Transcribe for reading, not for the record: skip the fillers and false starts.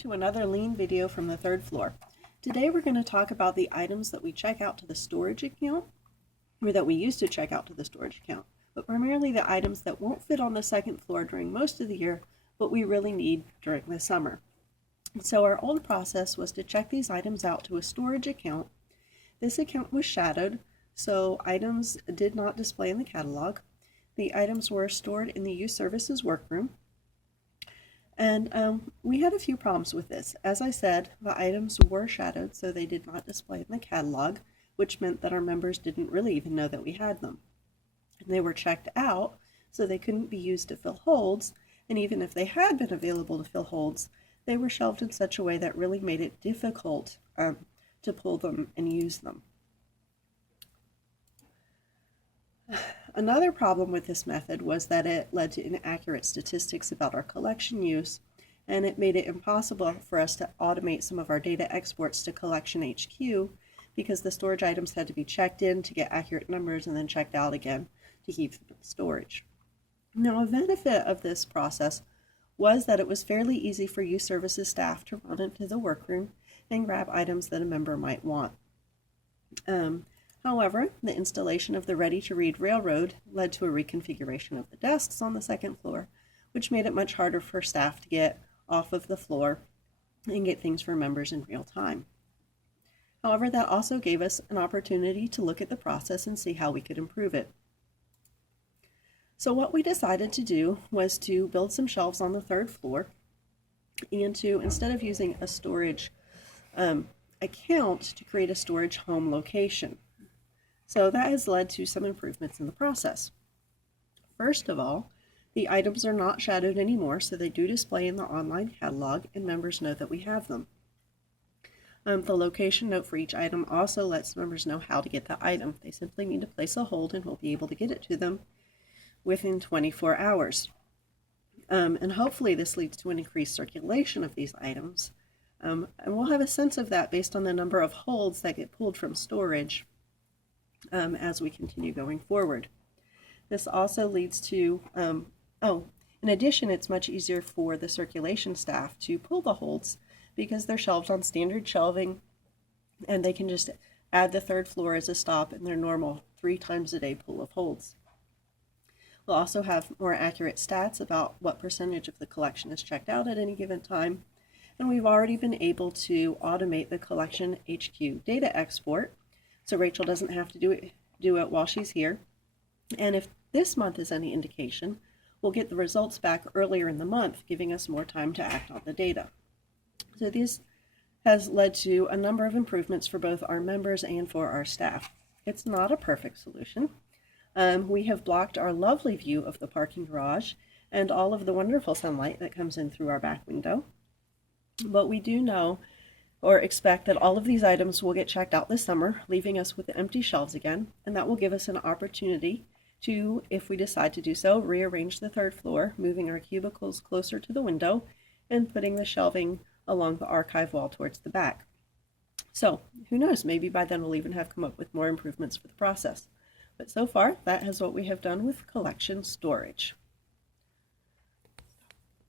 To another lean video from the third floor. Today we're going to talk about the items that we check out to the storage account, or that we used to check out to the storage account, but primarily the items that won't fit on the second floor during most of the year, but we really need during the summer. So our old process was to check these items out to a storage account. This account was shadowed, so items did not display in the catalog. The items were stored in the youth services workroom. And we had a few problems with this. As I said, the items were shadowed, so they did not display in the catalog, which meant that our members didn't really even know that we had them. And they were checked out, so they couldn't be used to fill holds, and even if they had been available to fill holds, they were shelved in such a way that really made it difficult to pull them and use them. Another problem with this method was that it led to inaccurate statistics about our collection use, and it made it impossible for us to automate some of our data exports to Collection HQ because the storage items had to be checked in to get accurate numbers and then checked out again to keep them in storage. Now, a benefit of this process was that it was fairly easy for youth services staff to run into the workroom and grab items that a member might want. However, the installation of the ready-to-read railroad led to a reconfiguration of the desks on the second floor, which made it much harder for staff to get off of the floor and get things for members in real time. However, that also gave us an opportunity to look at the process and see how we could improve it. So what we decided to do was to build some shelves on the third floor and to, instead of using a storage account, to create a storage home location. So that has led to some improvements in the process. First of all, the items are not shadowed anymore, so they do display in the online catalog and members know that we have them. The location note for each item also lets members know how to get the item. They simply need to place a hold and we'll be able to get it to them within 24 hours. And hopefully this leads to an increased circulation of these items. And we'll have a sense of that based on the number of holds that get pulled from storage as we continue going forward. This also leads to, in addition, it's much easier for the circulation staff to pull the holds because they're shelved on standard shelving and they can just add the third floor as a stop in their normal 3 times a day pull of holds. We'll also have more accurate stats about what percentage of the collection is checked out at any given time. And we've already been able to automate the Collection HQ data export, so Rachel doesn't have to do it while she's here. And if this month is any indication, we'll get the results back earlier in the month, giving us more time to act on the data. So this has led to a number of improvements for both our members and for our staff. It's not a perfect solution. We have blocked our lovely view of the parking garage and all of the wonderful sunlight that comes in through our back window. But we do know or expect that all of these items will get checked out this summer, leaving us with empty shelves again, and that will give us an opportunity to, if we decide to do so, rearrange the third floor, moving our cubicles closer to the window and putting the shelving along the archive wall towards the back. So who knows, maybe by then we'll even have come up with more improvements for the process. But so far, that is what we have done with collection storage.